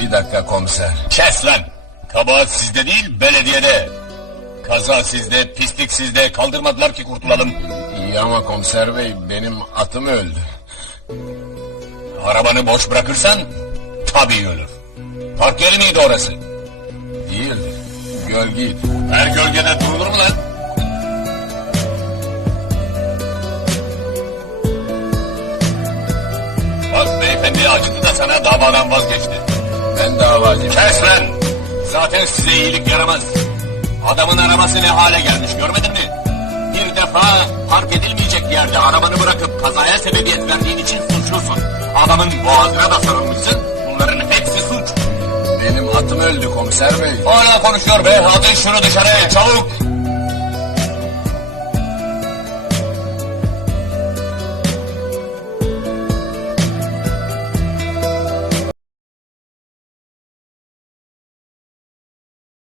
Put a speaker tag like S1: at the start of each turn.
S1: Bir dakika komiser.
S2: Kes lan! Kabahat sizde değil, belediyede. Kaza sizde, pislik sizde. Kaldırmadılar ki kurtulalım.
S1: İyi ama komiser bey benim atım öldü.
S2: Arabanı boş bırakırsan tabii ölür. Park yeri miydi orası?
S1: Değildi. Gölgeydi.
S2: Her gölgede durulur mu lan? Bak beyefendi acıdı da sana davadan vazgeçti.
S1: Davacıyım.
S2: Kes lan! Zaten size iyilik yaramaz. Adamın arabası ne hale gelmiş görmedin mi? Bir defa park edilmeyecek yerde arabanı bırakıp kazaya sebebiyet verdiğin için suçlusun. Adamın boğazına da sarılmışsın. Bunların hepsi suç.
S1: Benim atım öldü komiser bey.
S2: Hala konuşuyor be. Atın şunu dışarıya çabuk.